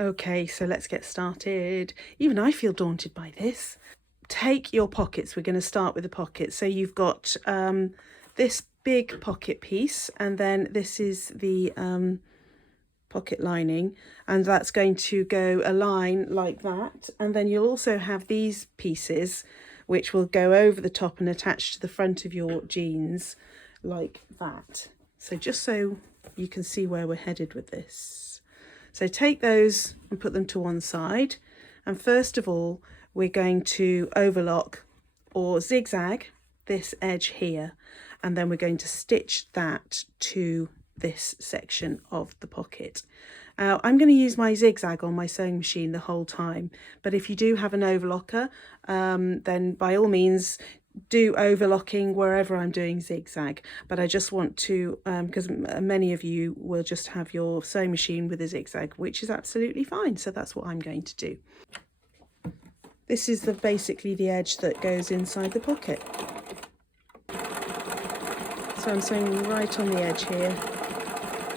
Okay, so let's get started. Even I feel daunted by this. Take your pockets. We're going to start with the pockets. So you've got this big pocket piece, and then this is the pocket lining, and that's going to go a line like that. And then you'll also have these pieces which will go over the top and attach to the front of your jeans like that. So just so you can see where we're headed with this. So take those and put them to one side. And first of all, we're going to overlock or zigzag this edge here. And then we're going to stitch that to this section of the pocket. I'm going to use my zigzag on my sewing machine the whole time, but if you do have an overlocker, then by all means do overlocking wherever I'm doing zigzag. But I just want to, because many of you will just have your sewing machine with a zigzag, which is absolutely fine, so that's what I'm going to do. This is basically the edge that goes inside the pocket. So I'm sewing right on the edge here.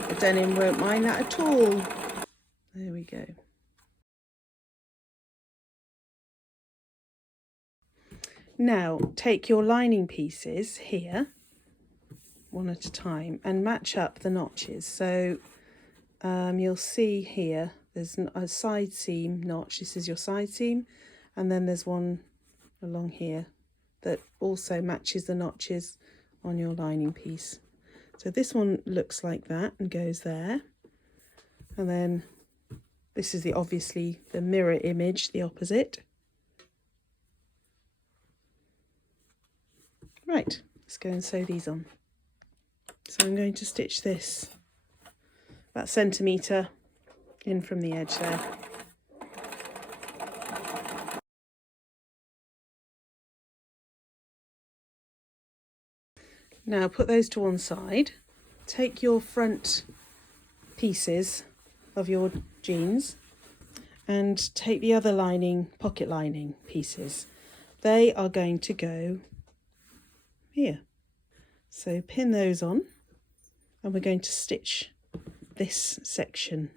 The denim won't mind that at all. There we go. Now take your lining pieces here, one at a time, and match up the notches. So you'll see here there's a side seam notch. This is your side seam, and then there's one along here that also matches the notches on your lining piece. So this one looks like that and goes there, and then this is obviously the mirror image, the opposite. Right, let's go and sew these on. So I'm going to stitch this about 1 centimetre in from the edge there. Now put those to one side. Take your front pieces of your jeans and take the other lining, pocket lining pieces. They are going to go here. So pin those on, and we're going to stitch this section.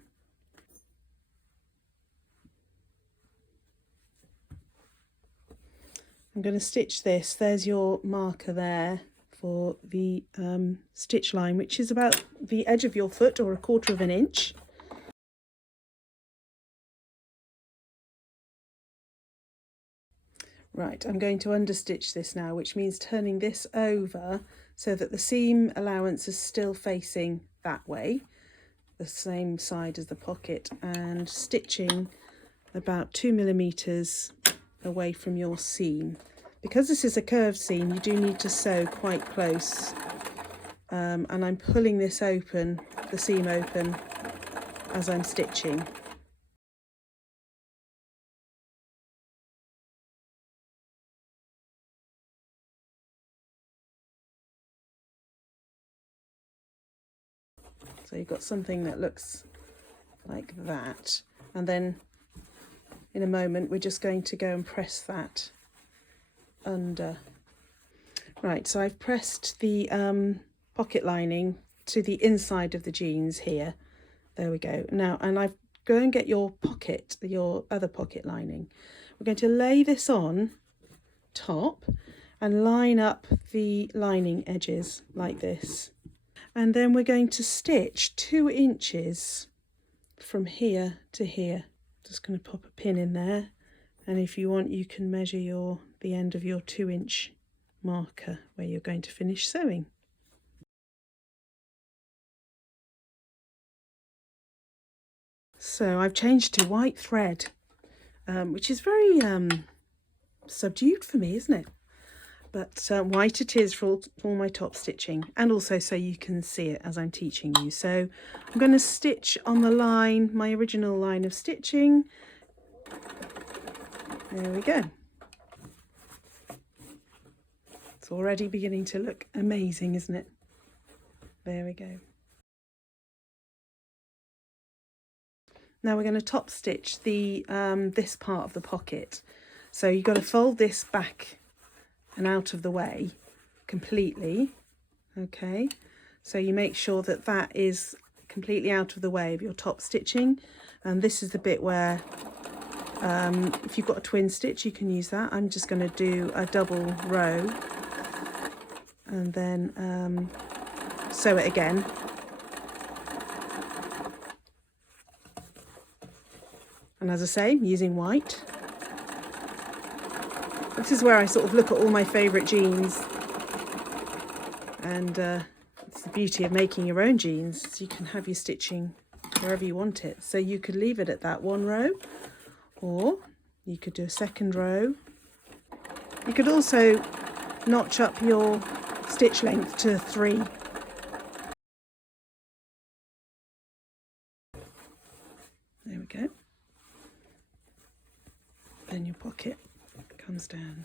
I'm going to stitch this. There's your marker there for the stitch line, which is about the edge of your foot or 1/4 of an inch. Right, I'm going to understitch this now, which means turning this over so that the seam allowance is still facing that way, the same side as the pocket, and stitching about 2 millimeters away from your seam. Because this is a curved seam, you do need to sew quite close, and I'm pulling this open, the seam open, as I'm stitching. So you've got something that looks like that, and then in a moment we're just going to go and press that under. Right, so I've pressed the pocket lining to the inside of the jeans here. There we go. Now, and I've go and get your pocket, your other pocket lining. We're going to lay this on top and line up the lining edges like this. And then we're going to stitch 2 inches from here to here. Just going to pop a pin in there, and if you want you can measure the end of your 2-inch marker where you're going to finish sewing. So I've changed to white thread, which is very subdued for me, isn't it? But white it is for all my top stitching, and also so you can see it as I'm teaching you. So I'm going to stitch on the line, my original line of stitching. There we go. It's already beginning to look amazing, isn't it? There we go. Now we're going to top stitch the this part of the pocket. So you've got to fold this back and out of the way completely. Okay, so you make sure that that is completely out of the way of your top stitching, And this is the bit where if you've got a twin stitch, you can use that. I'm just going to do a double row and then sew it again. And as I say, I'm using white. This is where I sort of look at all my favourite jeans, and it's the beauty of making your own jeans. You can have your stitching wherever you want it. So you could leave it at that one row, or you could do a second row. You could also notch up your stitch length to 3. There we go. Then your pocket comes down.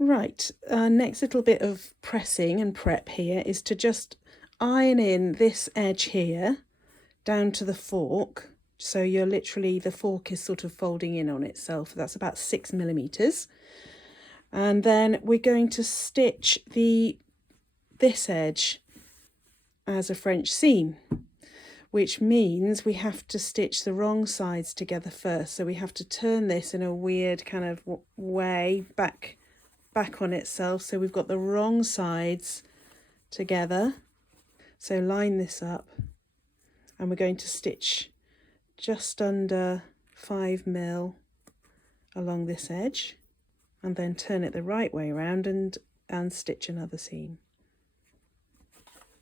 Right, next little bit of pressing and prep here is to just iron in this edge here down to the fork. So you're literally, the fork is sort of folding in on itself. That's about 6 millimeters. And then we're going to stitch this edge as a French seam, which means we have to stitch the wrong sides together first. So we have to turn this in a weird kind of way back on itself, so we've got the wrong sides together. So line this up, and we're going to stitch just under 5 mil along this edge, and then turn it the right way around and stitch another seam.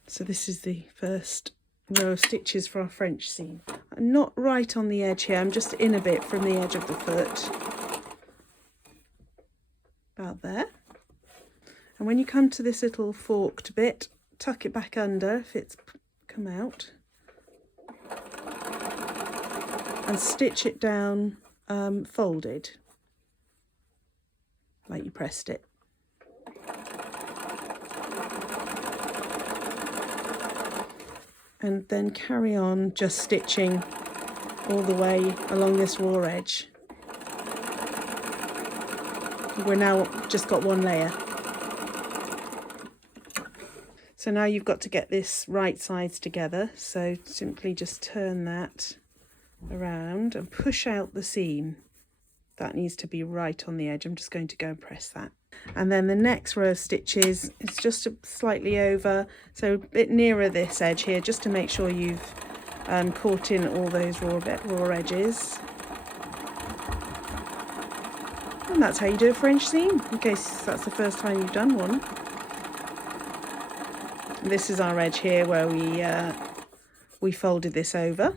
So this is the first row of stitches for our French seam. I'm not right on the edge here, I'm just in a bit from the edge of the foot, about there. And when you come to this little forked bit, tuck it back under if it's come out, and stitch it down folded, like you pressed it. And then carry on just stitching all the way along this raw edge. We're now just got one layer. So now you've got to get this right sides together. So simply just turn that around and push out the seam. That needs to be right on the edge. I'm just going to go and press that. And then the next row of stitches is just slightly over, so a bit nearer this edge here, just to make sure you've caught in all those raw edges. And that's how you do a French seam, in case that's the first time you've done one. And this is our edge here where we folded this over.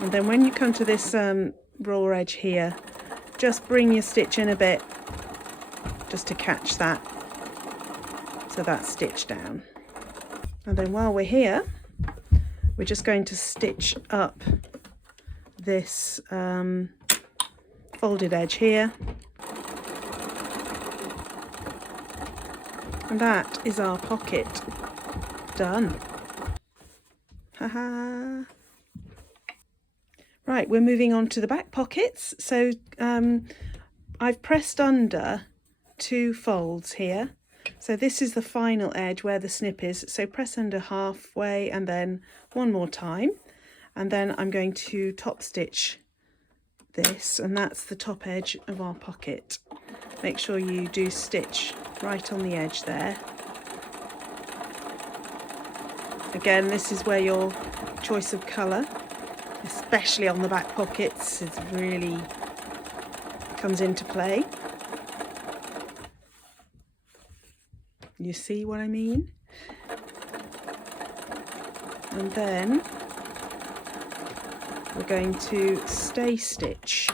And then when you come to this raw edge here, just bring your stitch in a bit just to catch that, so that's stitched down. And then while we're here, we're just going to stitch up this folded edge here, and that is our pocket done. Haha. Right, we're moving on to the back pockets. So I've pressed under 2 folds here. So this is the final edge where the snip is. So press under halfway and then one more time. And then I'm going to top stitch this, and that's the top edge of our pocket. Make sure you do stitch right on the edge there. Again, this is where your choice of colour, especially on the back pockets, it really comes into play. You see what I mean? And then we're going to stay stitch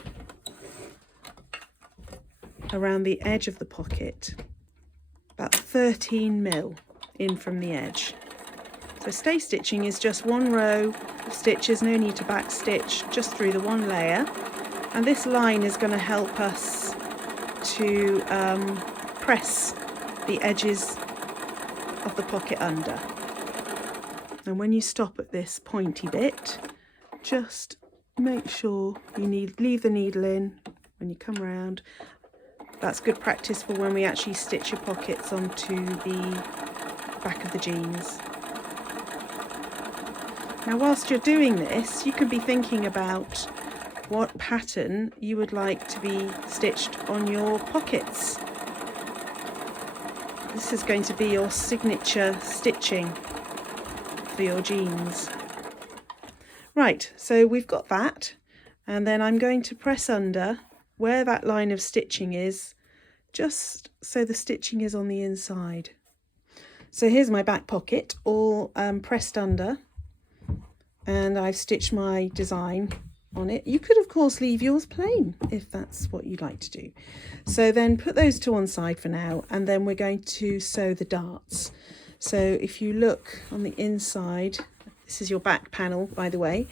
around the edge of the pocket, about 13 mil in from the edge. So stay stitching is just one row of stitches, no need to back stitch, just through the one layer. And this line is going to help us to press the edges of the pocket under. And when you stop at this pointy bit, just make sure you leave the needle in when you come around. That's good practice for when we actually stitch your pockets onto the back of the jeans. Now whilst you're doing this, you can be thinking about what pattern you would like to be stitched on your pockets. This is going to be your signature stitching for your jeans. Right, so we've got that, and then I'm going to press under where that line of stitching is, just so the stitching is on the inside. So here's my back pocket, all pressed under, and I've stitched my design on it. You could of course leave yours plain if that's what you'd like to do. So then put those to one side for now, and then we're going to sew the darts. So if you look on the inside, this is your back panel, by the way,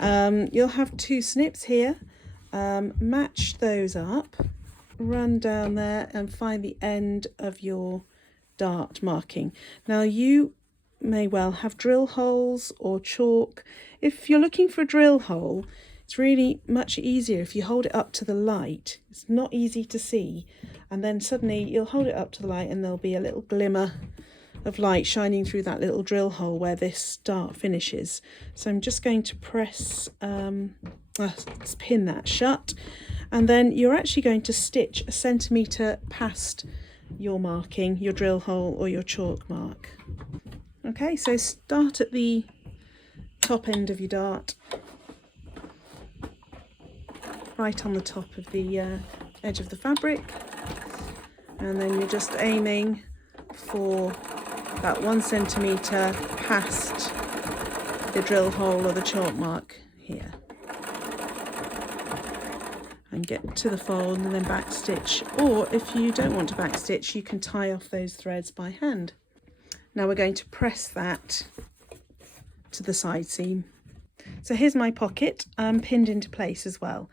you'll have two snips here. Match those up, run down there and find the end of your dart marking. Now you may well have drill holes or chalk. If you're looking for a drill hole, it's really much easier if you hold it up to the light. It's not easy to see, and then suddenly you'll hold it up to the light and there'll be a little glimmer of light shining through that little drill hole where this dart finishes. So I'm just going to press, pin that shut, and then you're actually going to stitch 1 centimetre past your marking, your drill hole or your chalk mark. Okay, so start at the top end of your dart, right on the top of the edge of the fabric, and then you're just aiming for about 1 centimetre past the drill hole or the chalk mark here, and get to the fold and then back stitch, or if you don't want to back stitch, you can tie off those threads by hand. Now we're going to press that to the side seam. So here's my pocket pinned into place as well.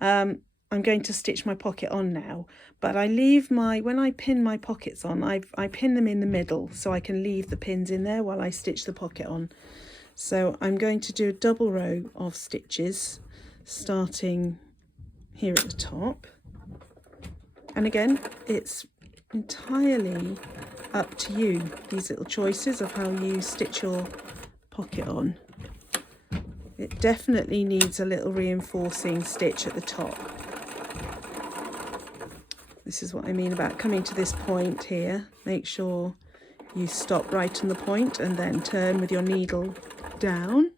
I'm going to stitch my pocket on now, but I leave when I pin my pockets on, I pin them in the middle so I can leave the pins in there while I stitch the pocket on. So I'm going to do a double row of stitches starting here at the top, and again it's entirely up to you, these little choices of how you stitch your pocket on. It definitely needs a little reinforcing stitch at the top. This is what I mean about coming to this point here. Make sure you stop right on the point and then turn with your needle down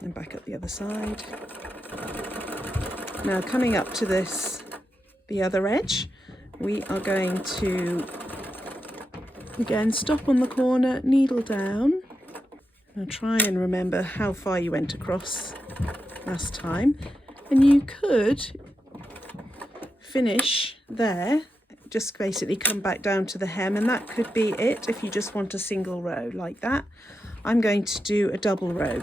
and back up the other side. Now coming up to the other edge, we are going to again stop on the corner, needle down. Now try and remember how far you went across last time, and you could finish there, just basically come back down to the hem, and that could be it if you just want a single row like that. I'm going to do a double row.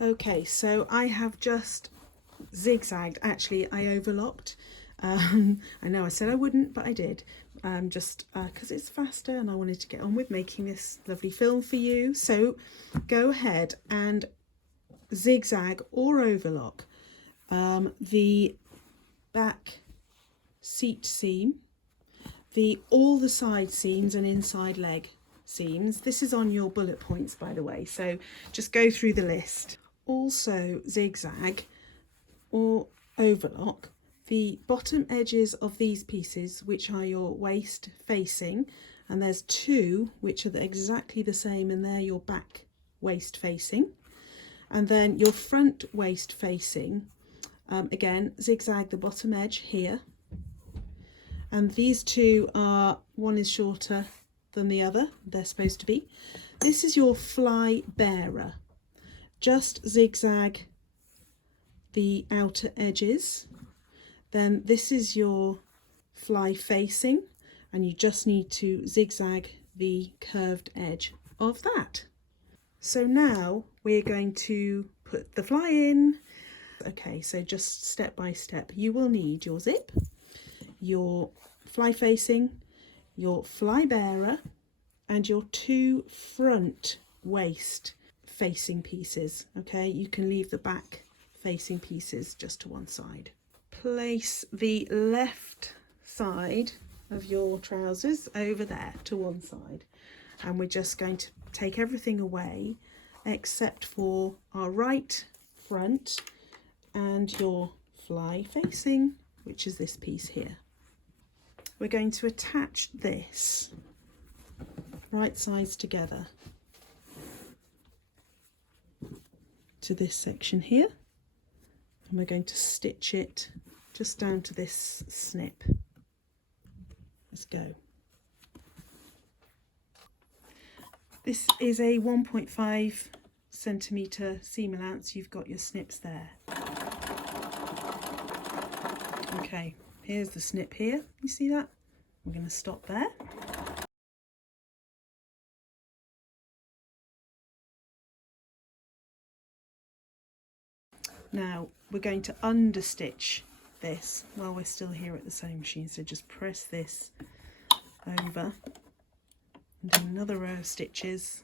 Okay, so I have just zigzagged. Actually, I overlocked. I know I said I wouldn't, but I did. Just because it's faster and I wanted to get on with making this lovely film for you. So go ahead and zigzag or overlock the back seat seam, all the side seams and inside leg seams. This is on your bullet points, by the way, so just go through the list. Also zigzag or overlock the bottom edges of these pieces, which are your waist facing, and there's two which are exactly the same, and they're your back waist facing. And then your front waist facing, again zigzag the bottom edge here, and these two are, one is shorter than the other, they're supposed to be. This is your fly bearer. Just zigzag the outer edges. Then this is your fly facing, and you just need to zigzag the curved edge of that. So now we're going to put the fly in. Okay, so just step by step. You will need your zip, your fly facing, your fly bearer, and your two front waist facing pieces. Okay, you can leave the back facing pieces just to one side. Place the left side of your trousers over there to one side, and we're just going to take everything away except for our right front and your fly facing, which is this piece here. We're going to attach this right sides together to this section here, and we're going to stitch it just down to this snip. Let's go. This is a 1.5 centimetre seam allowance. You've got your snips there. Okay, here's the snip here. You see that? We're going to stop there. Now we're going to understitch this while we're still here at the sewing machine. So just press this over and do another row of stitches.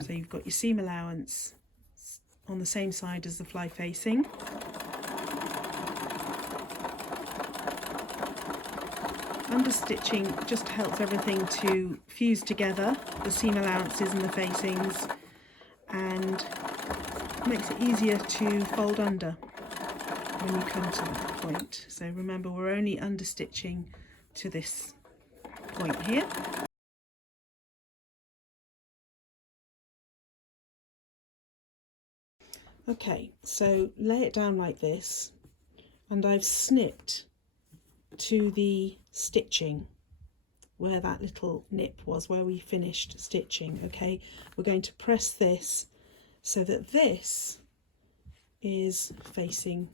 So you've got your seam allowance on the same side as the fly facing. Understitching just helps everything to fuse together, the seam allowances and the facings, and makes it easier to fold under when you come to that point. So remember, we're only understitching to this point here. Okay, so lay it down like this, and I've snipped to the stitching where that little nip was, where we finished stitching. Okay, we're going to press this so that this is facing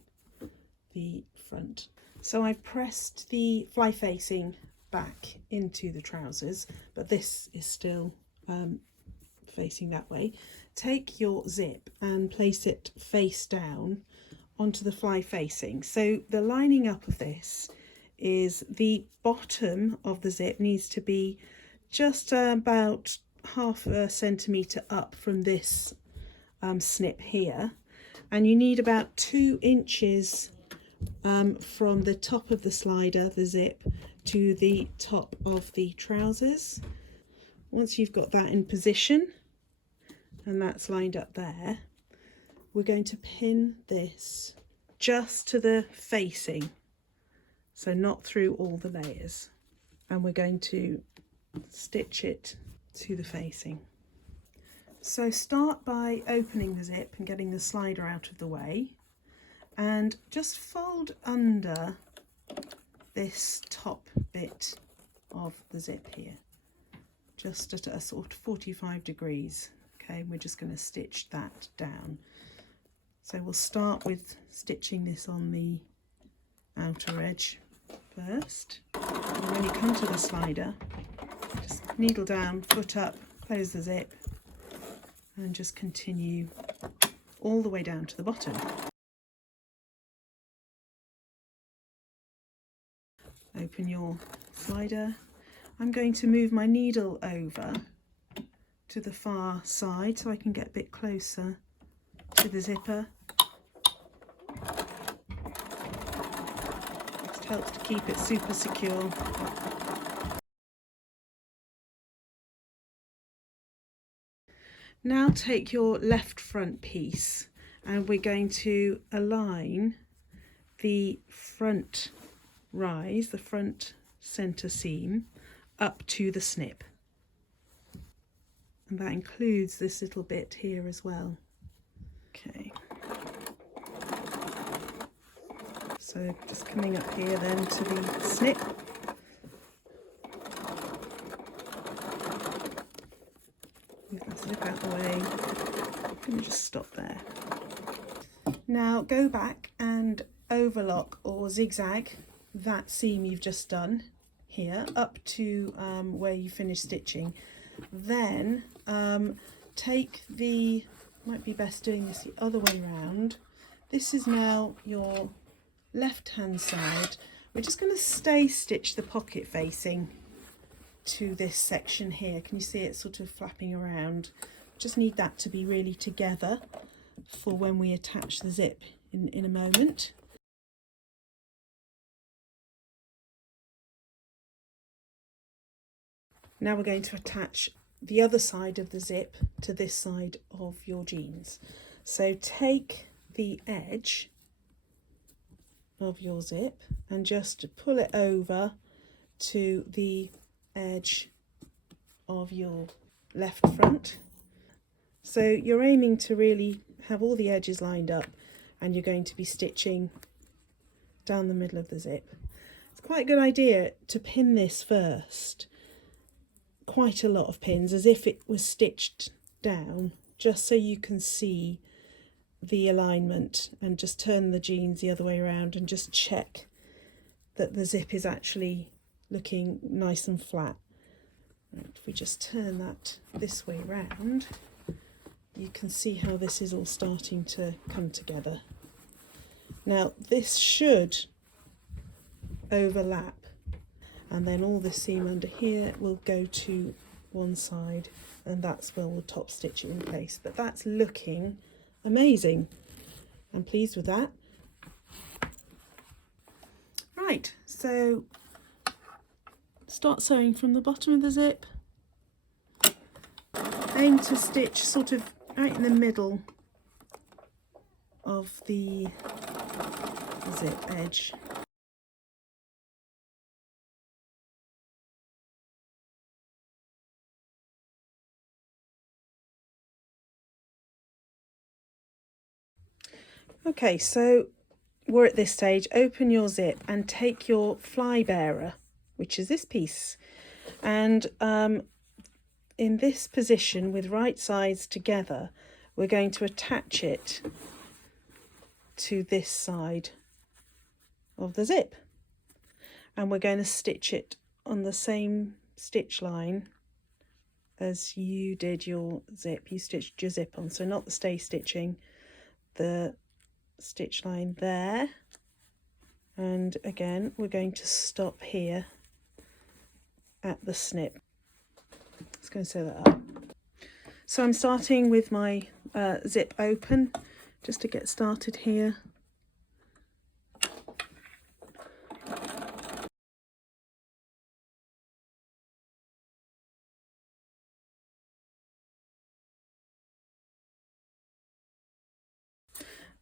the front. So I've pressed the fly facing back into the trousers, but this is still facing that way. Take your zip and place it face down onto the fly facing. So the lining up of this is the bottom of the zip needs to be just about half a centimetre up from this snip here, and you need about 2 inches from the top of the slider, the zip, to the top of the trousers. Once you've got that in position and that's lined up there, we're going to pin this just to the facing, so not through all the layers, and we're going to stitch it to the facing. So start by opening the zip and getting the slider out of the way, and just fold under this top bit of the zip here, just at a sort of 45 degrees. Okay, we're just going to stitch that down. So we'll start with stitching this on the outer edge first, and when you come to the slider, just needle down, foot up, close the zip, and just continue all the way down to the bottom. Open your slider. I'm going to move my needle over to the far side so I can get a bit closer to the zipper. Just helps to keep it super secure. Now take your left front piece and we're going to align the front rise, the front centre seam, up to the snip. And that includes this little bit here as well. Okay. So just coming up here then to the snip. Move my zip out the way. I'm going to just stop there. Now go back and overlock or zigzag that seam you've just done here up to where you finish stitching. Then take the, might be best doing this the other way around. This is now your left hand side. We're just going to stay stitch the pocket facing to this section here. Can you see it sort of flapping around? Just need that to be really together for when we attach the zip in a moment. Now we're going to attach the other side of the zip to this side of your jeans. So take the edge of your zip and just pull it over to the edge of your left front. So you're aiming to really have all the edges lined up, and you're going to be stitching down the middle of the zip. It's quite a good idea to pin this first, quite a lot of pins, as if it was stitched down, just so you can see the alignment, and just turn the jeans the other way around and just check that the zip is actually looking nice and flat. Right, if we just turn that this way round, you can see how this is all starting to come together. Now this should overlap, and then all the seam under here will go to one side, and that's where we'll top stitch it in place. But that's looking amazing. I'm pleased with that. Right, so start sewing from the bottom of the zip. Aim to stitch sort of right in the middle of the zip edge. Okay, so we're at this stage. Open your zip and take your fly bearer, which is this piece, and in this position with right sides together, we're going to attach it to this side of the zip, and we're going to stitch it on the same stitch line as you did your zip. You stitched your zip on, so not the stay stitching, the stitch line there. And again, we're going to stop here at the snip. Let's go and sew that up. So I'm starting with my zip open, just to get started here.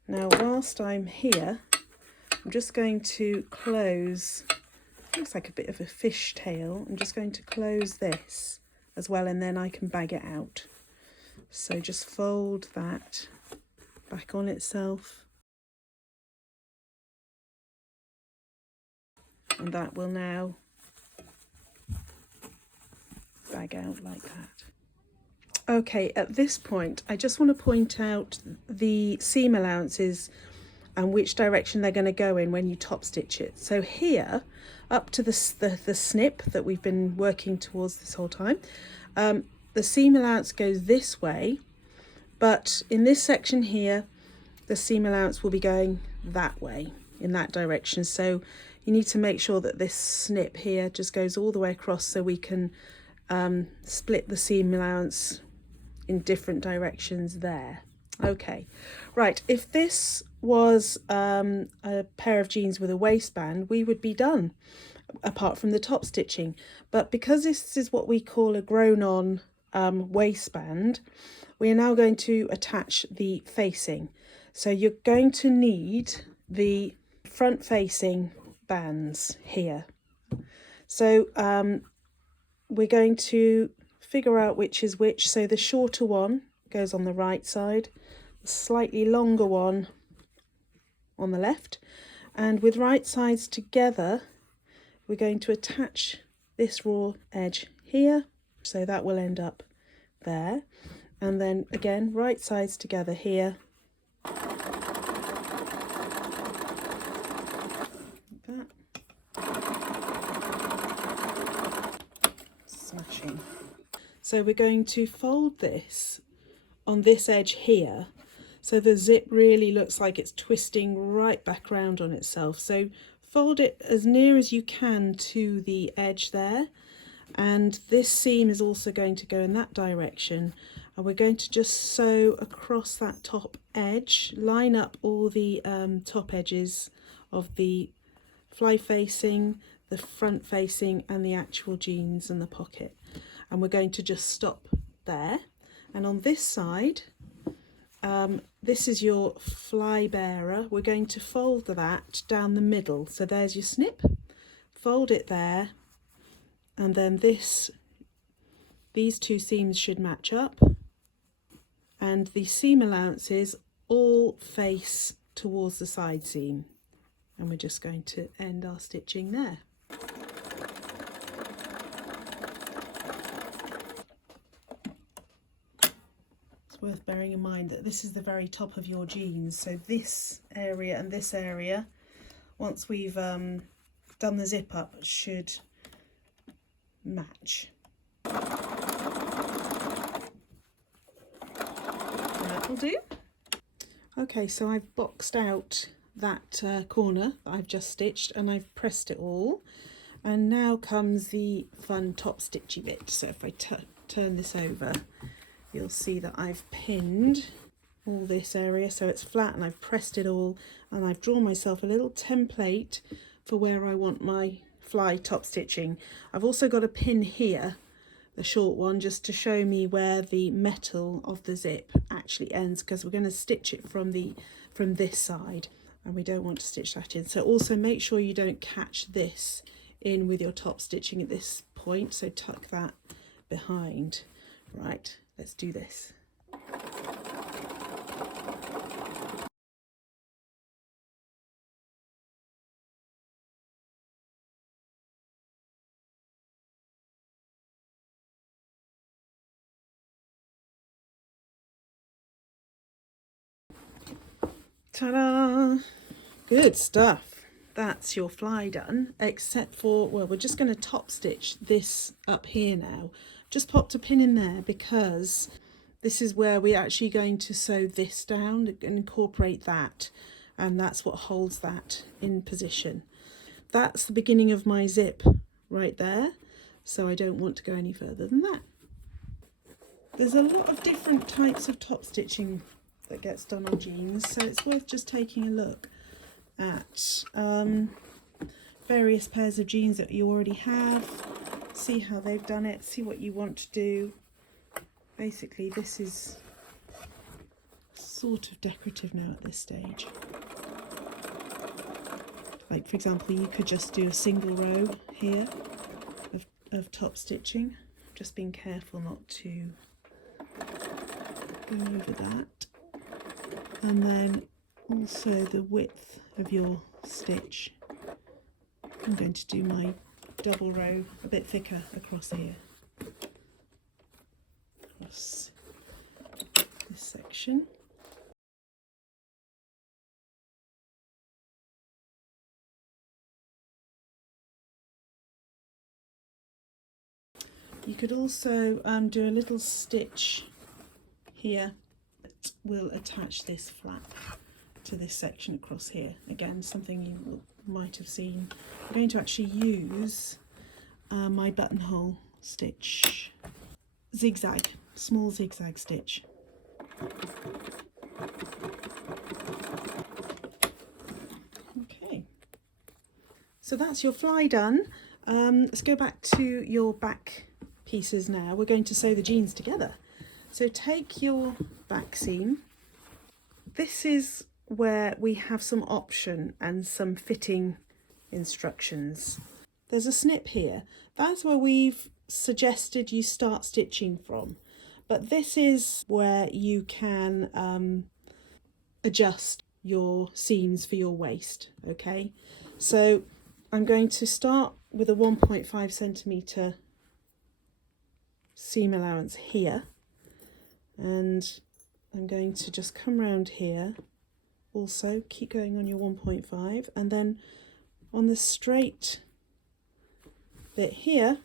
Now whilst I'm here, I'm just going to close, looks like a bit of a fishtail. I'm just going to close this as well, and then I can bag it out. So just fold that back on itself, and that will now bag out like that. Okay, at this point I just want to point out the seam allowances and which direction they're going to go in when you top stitch it. So here, up to the snip that we've been working towards this whole time, the seam allowance goes this way, but in this section here, the seam allowance will be going that way, in that direction. So you need to make sure that this snip here just goes all the way across, so we can split the seam allowance in different directions there. Okay, right, if this was a pair of jeans with a waistband, we would be done, apart from the top stitching. But because this is what we call a grown-on waistband, we are now going to attach the facing. So you're going to need the front-facing bands here. So we're going to figure out which is which. So the shorter one goes on the right side, the slightly longer one on the left, and with right sides together we're going to attach this raw edge here, so that will end up there, and then again right sides together here, like that. Smashing. So we're going to fold this on this edge here, so the zip really looks like it's twisting right back around on itself. So fold it as near as you can to the edge there, and this seam is also going to go in that direction, and we're going to just sew across that top edge, line up all the top edges of the fly facing, the front facing, and the actual jeans and the pocket, and we're going to just stop there. And on this side, this is your fly bearer. We're going to fold that down the middle, so there's your snip, fold it there, and then these two seams should match up, and the seam allowances all face towards the side seam, and we're just going to end our stitching there. It's worth bearing in mind that this is the very top of your jeans, so this area and this area, once we've done the zip up, should match. That'll do. Okay, so I've boxed out that corner that I've just stitched, and I've pressed it all, and now comes the fun top stitchy bit. So if I turn this over, you'll see that I've pinned all this area so it's flat, and I've pressed it all, and I've drawn myself a little template for where I want my fly top stitching. I've also got a pin here, the short one, just to show me where the metal of the zip actually ends, because we're going to stitch it from this side, and we don't want to stitch that in. So also make sure you don't catch this in with your top stitching at this point, so tuck that behind. Right, let's do this. Ta-da! Good stuff. That's your fly done, except for, well, we're just going to top stitch this up here now. Just popped a pin in there because this is where we're actually going to sew this down and incorporate that, and that's what holds that in position. That's the beginning of my zip right there, so I don't want to go any further than that. There's a lot of different types of top stitching that gets done on jeans, so it's worth just taking a look at various pairs of jeans that you already have, see how they've done it, see what you want to do. Basically, this is sort of decorative now at this stage. Like, for example, you could just do a single row here of top stitching, just being careful not to go over that. And then also the width of your stitch. I'm going to do my double row a bit thicker across here, across this section. You could also do a little stitch here that will attach this flap to this section across here. Again, something you might have seen. I'm going to actually use my buttonhole stitch, zigzag, small zigzag stitch. Okay, so that's your fly done. Let's go back to your back pieces now. We're going to sew the jeans together. So take your back seam. This is where we have some option and some fitting instructions. There's a snip here. That's where we've suggested you start stitching from, but this is where you can adjust your seams for your waist. Okay, so I'm going to start with a 1.5 centimetre seam allowance here, and I'm going to just come round here, also keep going on your 1.5, and then on the straight bit here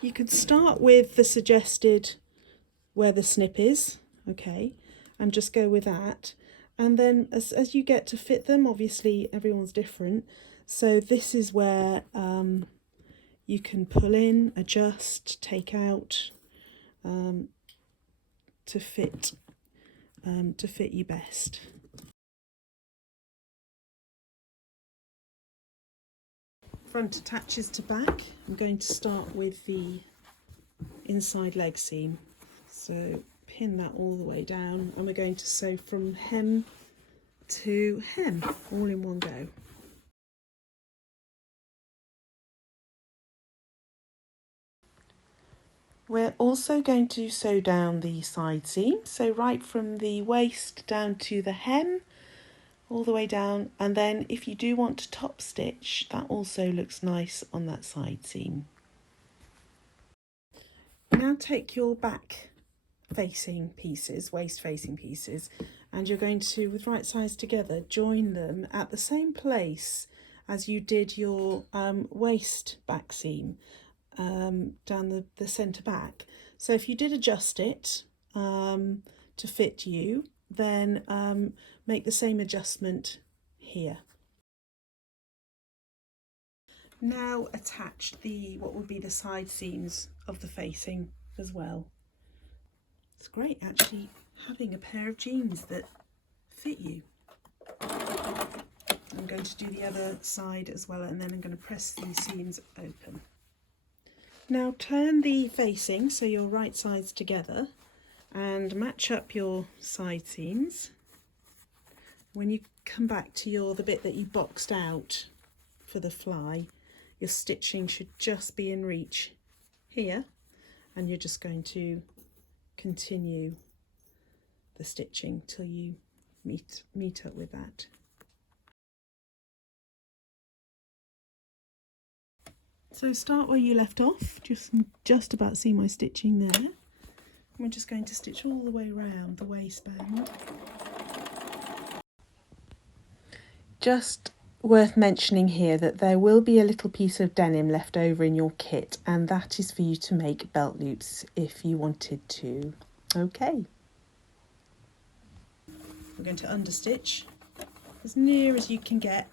you could start with the suggested where the snip is, okay, and just go with that, and then as you get to fit them, obviously everyone's different, so this is where you can pull in, adjust, take out to fit you best. Front attaches to back. I'm going to start with the inside leg seam. So pin that all the way down, and we're going to sew from hem to hem all in one go. We're also going to sew down the side seam, so right from the waist down to the hem, all the way down, and then if you do want to top stitch, that also looks nice on that side seam. Now take your back facing pieces, waist facing pieces, and you're going to, with right sides together, join them at the same place as you did your waist back seam down the centre back. So if you did adjust it to fit you, then make the same adjustment here. Now attach what would be the side seams of the facing as well. It's great actually having a pair of jeans that fit you. I'm going to do the other side as well, and then I'm going to press these seams open. Now turn the facing, so your right sides together, and match up your side seams. When you come back to the bit that you boxed out for the fly, your stitching should just be in reach here, and you're just going to continue the stitching till you meet up with that. So start where you left off, just about see my stitching there. We're just going to stitch all the way around the waistband. Just worth mentioning here that there will be a little piece of denim left over in your kit, and that is for you to make belt loops if you wanted to. Okay. We're going to understitch as near as you can get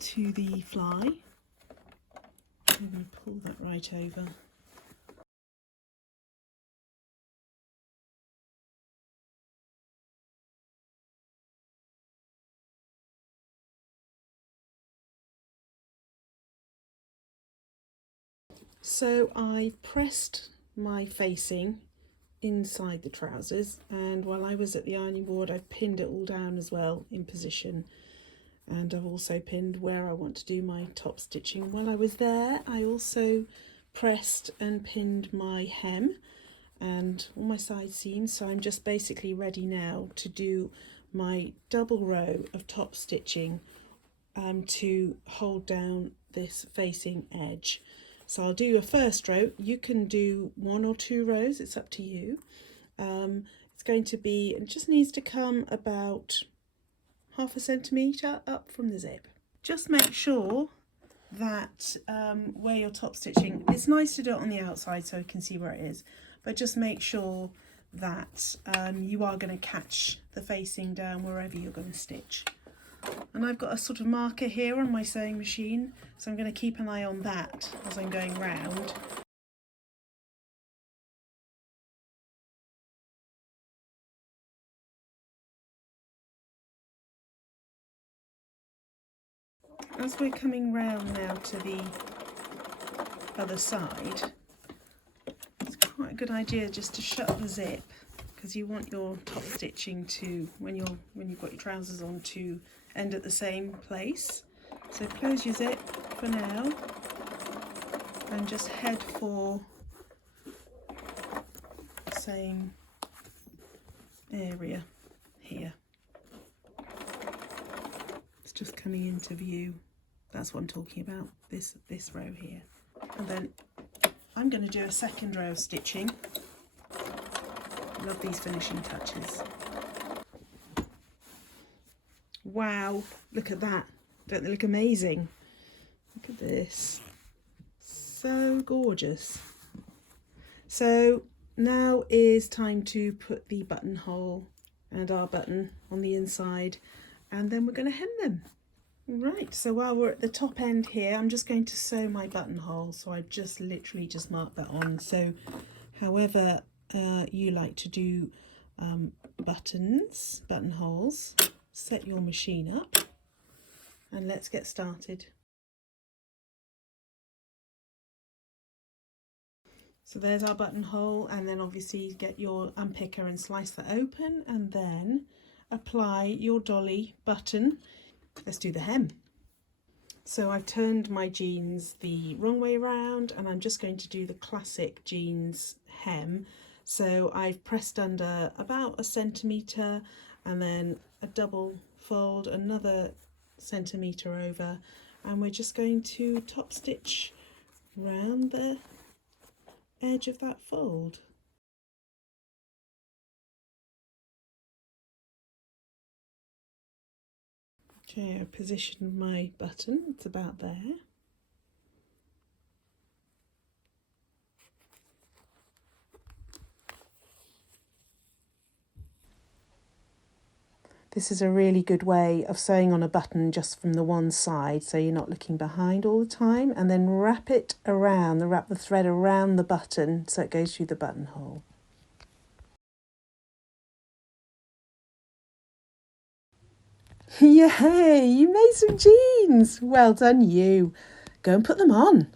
to the fly. I'm going to pull that right over. So I pressed my facing inside the trousers, and while I was at the ironing board I've pinned it all down as well in position, and I've also pinned where I want to do my top stitching. While I was there I also pressed and pinned my hem and all my side seams, so I'm just basically ready now to do my double row of top stitching to hold down this facing edge. So I'll do a first row. You can do 1 or 2 rows, it's up to you. It's going to be, it just needs to come about 1/2 centimetre up from the zip. Just make sure that where you're top stitching, it's nice to do it on the outside so you can see where it is, but just make sure that you are going to catch the facing down wherever you're going to stitch. And I've got a sort of marker here on my sewing machine, so I'm going to keep an eye on that as I'm going round. As we're coming round now to the other side, it's quite a good idea just to shut the zip, because you want your top stitching to, when you've got your trousers on, to end at the same place. So close your zip for now and just head for the same area here. It's just coming into view. That's what I'm talking about, this row here. And then I'm going to do a second row of stitching. Love these finishing touches. Wow, look at that. Don't they look amazing? Look at this. So gorgeous. So now is time to put the buttonhole and our button on the inside, and then we're going to hem them. Right, so while we're at the top end here, I'm just going to sew my buttonhole. So I just literally just marked that on. So however you like to do buttonholes, set your machine up and let's get started. So there's our buttonhole, and then obviously get your unpicker and slice that open, and then apply your dolly button. Let's do the hem. So I've turned my jeans the wrong way around, and I'm just going to do the classic jeans hem. So I've pressed under about 1 centimetre and then a double fold, another centimetre over, and we're just going to top stitch round the edge of that fold. Okay, I positioned my button, it's about there. This is a really good way of sewing on a button just from the one side, so you're not looking behind all the time, and then wrap it around, wrap the thread around the button so it goes through the buttonhole. Yay! You made some jeans! Well done you! Go and put them on.